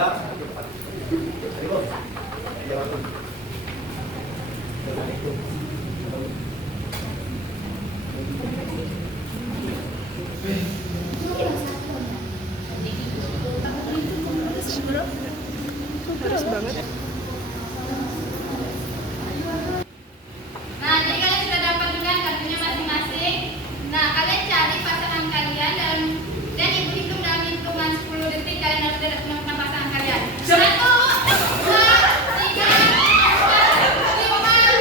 Harus banget. Nah, jadi kalian sudah dapat dengan kartunya masing-masing. Nah, kalian cari pasangan kalian dan ibu hitung dalam hitungan 10 detik kalian harus menemukan pasangan kalian. 1, 2, 3, 4, 5, 6, 7, 8,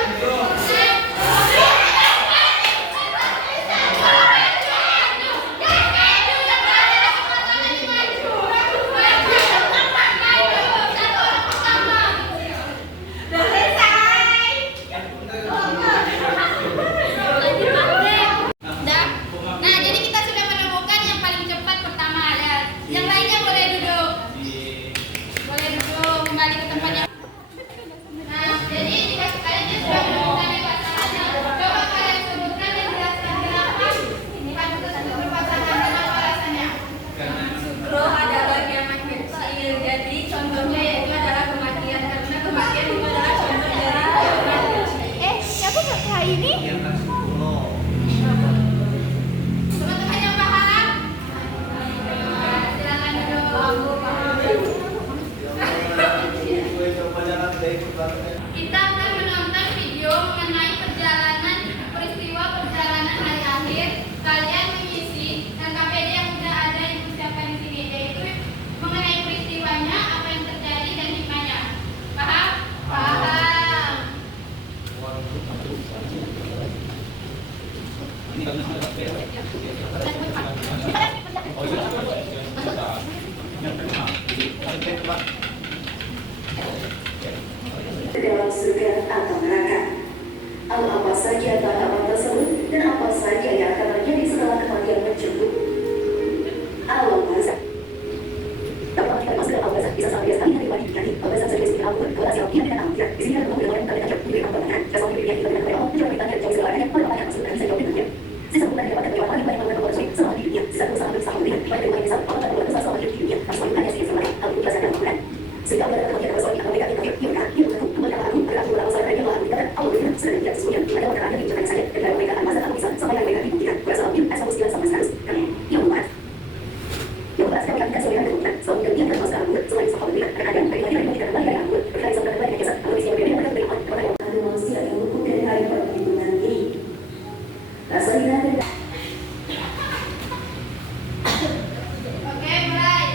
9, 10. Nah, jadi kita sudah menemukan yang paling cepat pertama. Yang lainnya boleh duduk. Boleh duduk kembali ke tempatnya. Nah, jadi jika kalian sudah menemukan yang pasangannya, coba kalian sebutkan dan jelaskan kenapa ini pantas untuk berpasangan, kenapa alasannya. Sukro adalah kiamat kecil, jadi contohnya yaitu adalah kematian, karena kematian itu adalah contoh dari kiamat kecil. Siapa kakak ini? Teman-teman yang paham? Silakan duduk. Kita akan menonton video mengenai peristiwa perjalanan hari akhir. Kalian mengisi KPD yang sudah ada di persiapan di sini, yaitu mengenai peristiwanya, apa yang terjadi dan hikmahnya. Paham? Paham. Dalam surga atau neraka. Apa saja tahapan tersebut dan apa saja yang akan terjadi setelah kematian menjemput. Alam bahasa. Dapat kita masuk dalam bahasa bisa sampai sekali hari pagi hari bahasa saya seperti apa kalau siapa yang dengan ambil di sini ada mobil orang tanda tanda di kamar mana saya sampai kita tidak tahu cuma kita jauh sekali pada banyak maksud dan bisa jawab dengan sisa bukan dapat terjawab lagi banyak orang bersuara sama di dunia sisa sama dengan banyak orang bisa apa tak boleh sama di dunia harus hanya sih sama hal itu saja bukan sehingga pada kemudian bersuara kita mereka kita aku berlaku saya yang lalu kita Allah dengan sedang tidak sesuai ada orang ada di belakang saya dan mereka akan masa bisa sama yang mereka dibuktikan berasa lebih asal usia sama sekali yang buat sekarang kita sudah ada soal yang kita masuk aku selain soal ini terkadang dari kita kembali aku berkali sampai kembali ke sana kalau bisa berbeda pada ada manusia yang luput dari hari perlindungan ini rasa ini Oke, mulai.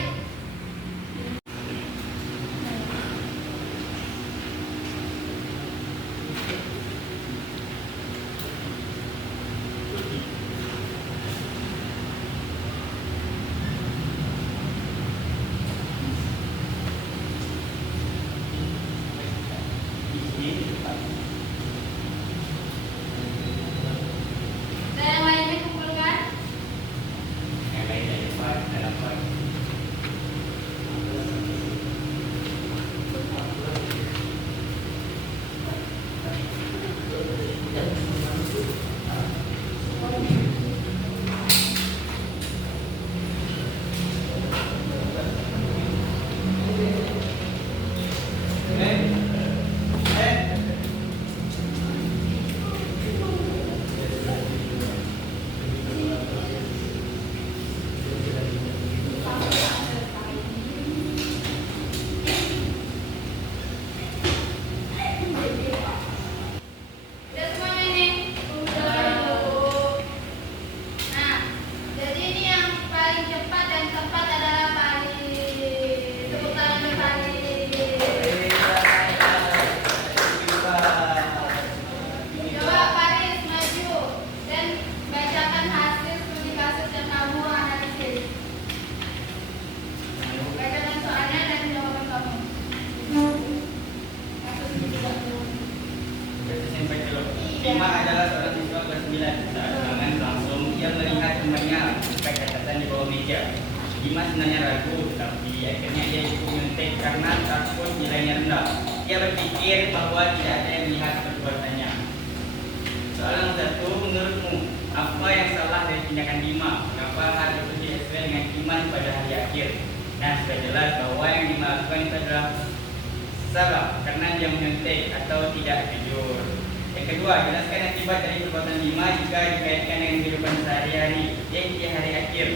Dan yang lainnya kumpulkan. Udah semuanya ini? Udah. Nah, jadi ini yang paling cepat dan tepat adalah Paris. Tepuk tangan untuk Paris. Coba Paris maju dan bacakan hasil studi kasus yang kamu analisis. Bacakan soalnya dan jawaban kamu. Kasus studi kamu. Lima adalah seorang siswa kelas 9. Saat ulangan langsung ia melihat temannya membuka catatan di bawah meja. Lima sebenarnya ragu, tetapi akhirnya ia ikut mentek karena takut nilainya rendah. Ia berpikir bahwa tidak ada yang melihat perbuatannya. Soalan 1, menurutmu apa yang salah dari tindakan Lima? Mengapa hal itu tidak sesuai dengan iman pada hari akhir? Nah, sudah jelas bahwa yang dimaafkan itu adalah salah karena dia menyontek atau tidak jujur. Yang kedua, jelaskan akibat dari perbuatan lima jika dikaitkan dengan kehidupan sehari-hari, yaitu di hari akhir.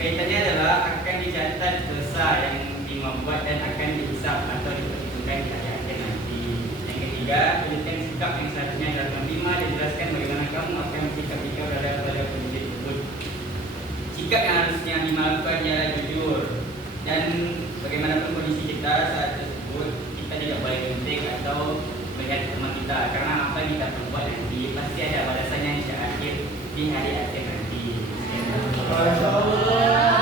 Kaitannya adalah akan dicatat dosa yang lima buat dan akan dihisap atau diperhitungkan di hari akhir nanti. Yang ketiga, tunjukkan sikap yang seharusnya dilakukan lima dan jelaskan bagaimana kamu akan bersikap jika berada pada kondisi tersebut. Sikap yang harusnya dimaafkan ialah jujur, dan bagaimanapun kondisi kita saat tersebut, kita tidak boleh genting atau melihat teman kita, karena apa yang kita perbuat nanti pasti ada balasannya di akhir, di hari akhir nanti. Masya Allah.